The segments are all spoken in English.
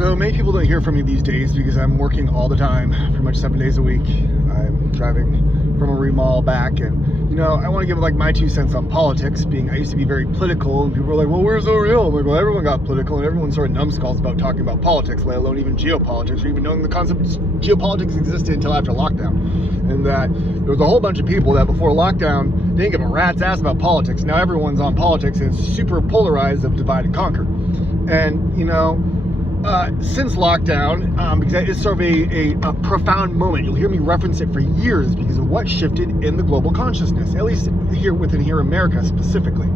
So many people don't hear from me these days because I'm working all the time, pretty much 7 days a week. I'm driving from a remall back, and I want to give like my 2 cents on politics. I used to be very political, and people were like, well, where's Auriel? I'm like, well, everyone got political, and everyone sort of numbskulls about talking about politics, let alone even geopolitics, or even knowing the concept of geopolitics existed until after lockdown. And that there was a whole bunch of people that before lockdown didn't give a rat's ass about politics. Now everyone's on politics, and it's super polarized of divide and conquer. And since lockdown, because it's sort of a profound moment. You'll hear me reference it for years because of what shifted in the global consciousness, at least within America specifically.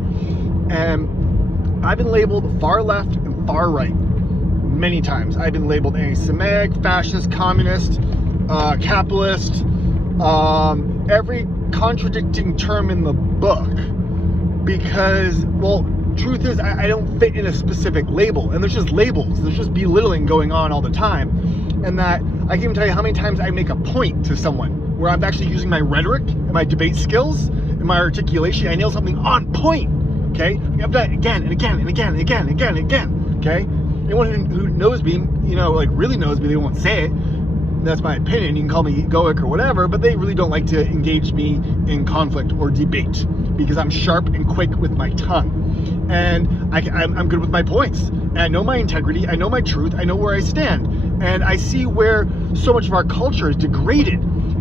And I've been labeled far left and far right many times. I've been labeled anti-Semitic, fascist, communist, capitalist, every contradicting term in the book because, well, truth is, I don't fit in a specific label, and there's just labels. There's just belittling going on all the time, and that I can even tell you how many times I make a point to someone where I'm actually using my rhetoric and my debate skills and my articulation. I nail something on point. Okay, I've done it again and again and again and again and again and again. Okay, anyone who knows me, like really knows me, they won't say it. That's my opinion. You can call me egoic or whatever, but they really don't like to engage me in conflict or debate because I'm sharp and quick with my tongue. And I'm good with my points. And I know my integrity. I know my truth. I know where I stand. And I see where so much of our culture is degraded.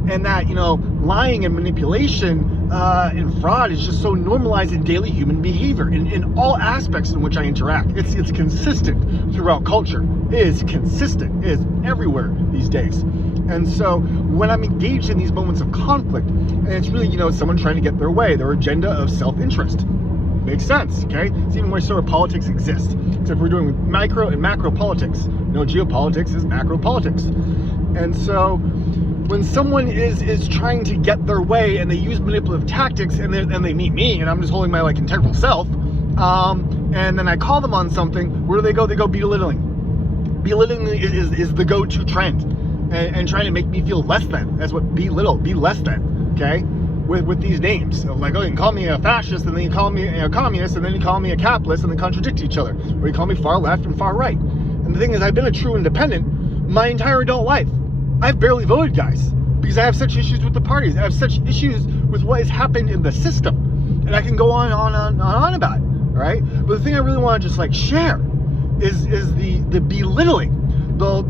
And that, lying and manipulation and fraud is just so normalized in daily human behavior in all aspects in which I interact. It's consistent throughout culture. It is consistent. It is everywhere these days. And so when I'm engaged in these moments of conflict, and it's really, someone trying to get their way, their agenda of self-interest. Makes sense, okay? It's even where sort of politics exists. Except we're doing micro and macro politics. Geopolitics is macro politics. And so when someone is trying to get their way and they use manipulative tactics and they meet me and I'm just holding my integral self, and then I call them on something, where do they go? They go belittling. Belittling is the go-to trend, and trying to make me feel less than. That's what be less than, okay? With these names of you can call me a fascist, and then you call me a communist, and then you call me a capitalist, and they contradict each other, or you call me far left and far right. And the thing is, I've been a true independent my entire adult life. I've barely voted, guys, because I have such issues with the parties. I have such issues with what has happened in the system, and I can go on about it. All right, but the thing I really want to just share is the belittling, the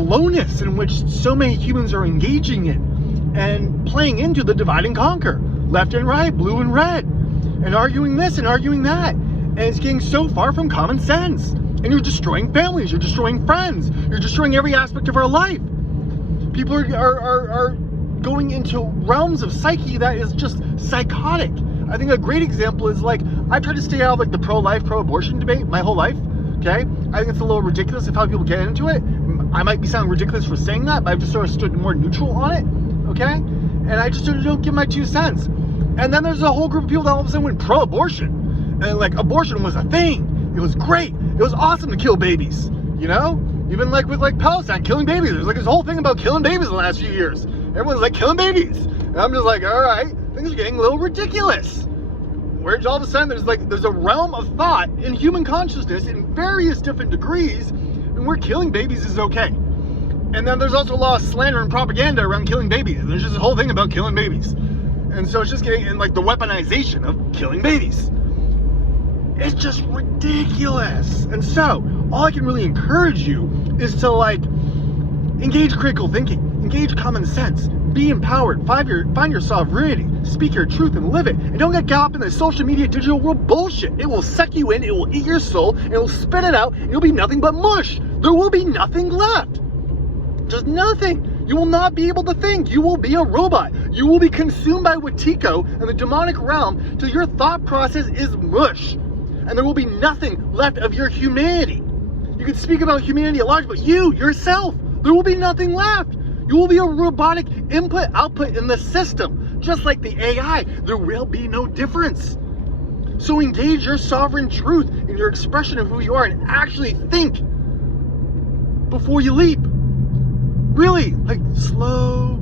lowness in which so many humans are engaging in. And playing into the divide and conquer, left and right, blue and red, and arguing this and arguing that. And it's getting so far from common sense. And you're destroying families, you're destroying friends, you're destroying every aspect of our life. People are going into realms of psyche that is just psychotic. I think a great example is I've tried to stay out of the pro-life, pro-abortion debate my whole life. Okay? I think it's a little ridiculous of how people get into it. I might be sounding ridiculous for saying that, but I've just sort of stood more neutral on it. Okay? And I just don't give my 2 cents. And then there's a whole group of people that all of a sudden went pro-abortion. And abortion was a thing. It was great. It was awesome to kill babies. Even with Palestine, killing babies. There's this whole thing about killing babies in the last few years. Everyone's killing babies. And I'm just all right, things are getting a little ridiculous. Where all of a sudden there's a realm of thought in human consciousness in various different degrees, and where killing babies is okay. And then there's also a lot of slander and propaganda around killing babies. And there's just a whole thing about killing babies. And so it's just getting in the weaponization of killing babies. It's just ridiculous. And so all I can really encourage you is to engage critical thinking, engage common sense, be empowered, find your sovereignty, speak your truth and live it. And don't get caught up in the social media digital world bullshit. It will suck you in, it will eat your soul, and it will spit it out, and you'll be nothing but mush. There will be nothing left. Just nothing. You will not be able to think. You will be a robot. You will be consumed by Watiko and the demonic realm till your thought process is mush. And there will be nothing left of your humanity. You can speak about humanity at large, but yourself, there will be nothing left. You will be a robotic input-output in the system. Just like the AI, there will be no difference. So engage your sovereign truth in your expression of who you are and actually think before you leap. Really, slow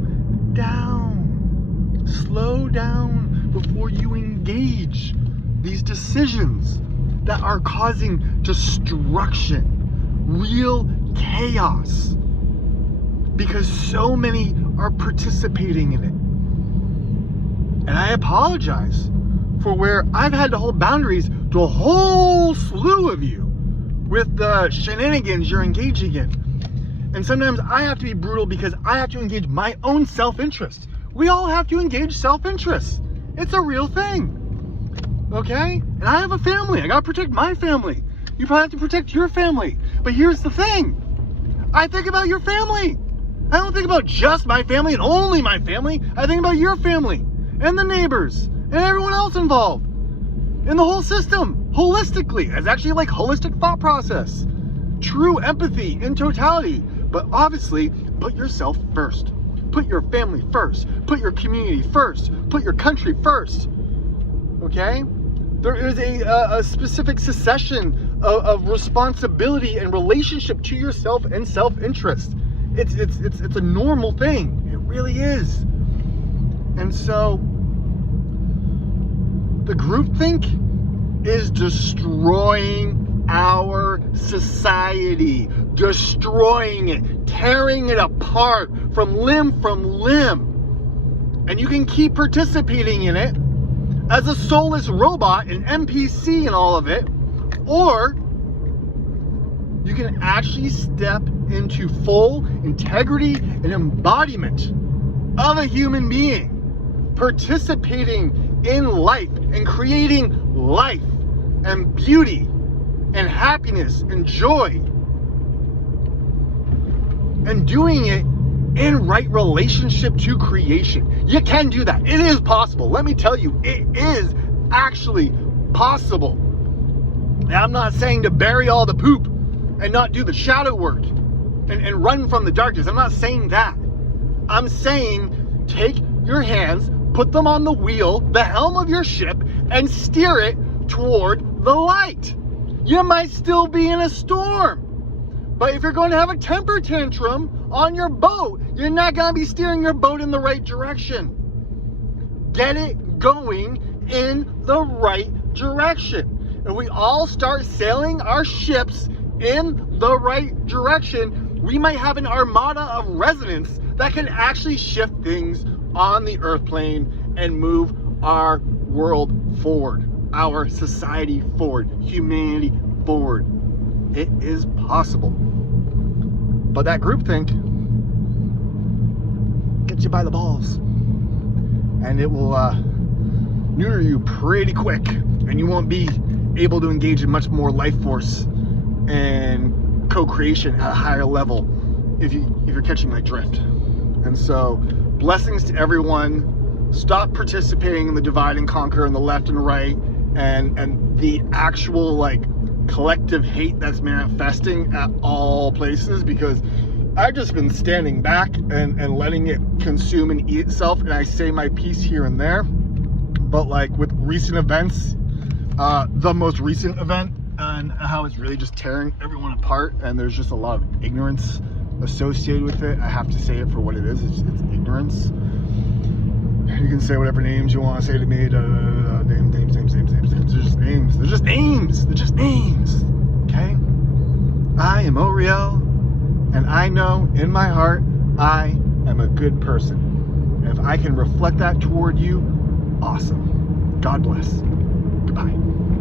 down. Slow down before you engage these decisions. that are causing destruction, real chaos, because so many are participating in it. And I apologize for where I've had to hold boundaries to a whole slew of you with the shenanigans you're engaging in. And sometimes I have to be brutal because I have to engage my own self-interest. We all have to engage self-interest. It's a real thing. Okay? And I have a family. I gotta protect my family. You probably have to protect your family. But here's the thing. I think about your family. I don't think about just my family and only my family. I think about your family and the neighbors and everyone else involved in the whole system, holistically. It's actually like holistic thought process. True empathy in totality. But obviously, put yourself first. Put your family first. Put your community first. Put your country first. Okay? There is a specific succession of responsibility and relationship to yourself and self-interest. It's a normal thing. It really is. And so the groupthink is destroying our society, destroying it, tearing it apart from limb. And you can keep participating in it as a soulless robot, an NPC and all of it, or you can actually step into full integrity and embodiment of a human being, participating in life and creating life and beauty and happiness and joy, and doing it in right relationship to creation. You can do that. It is possible. Let me tell you, it is actually possible. And I'm not saying to bury all the poop and not do the shadow work and run from the darkness. I'm not saying that. I'm saying take your hands, put them on the wheel, the helm of your ship, and steer it toward the light. You might still be in a storm, but if you're going to have a temper tantrum on your boat, you're not going to be steering your boat in the right direction. Get it going in the right direction. And we all start sailing our ships in the right direction, we might have an armada of resonance that can actually shift things on the earth plane and move our world forward, our society forward, humanity forward. It is possible. But that groupthink gets you by the balls, and it will neuter you pretty quick, and you won't be able to engage in much more life force and co-creation at a higher level if you're catching my drift. And so blessings to everyone. Stop participating in the divide and conquer and the left and right and the actual like collective hate that's manifesting at all places, because I've just been standing back and letting it consume and eat itself, and I say my piece here and there. But like with recent events, the most recent event and how it's really just tearing everyone apart, and there's just a lot of ignorance associated with it. I have to say it for what it is. It's ignorance. You can say whatever names you want to say to me. Names. They're just names. They're just names. They're just names. Okay? I am Auriel, and I know in my heart I am a good person. And if I can reflect that toward you, awesome. God bless. Goodbye.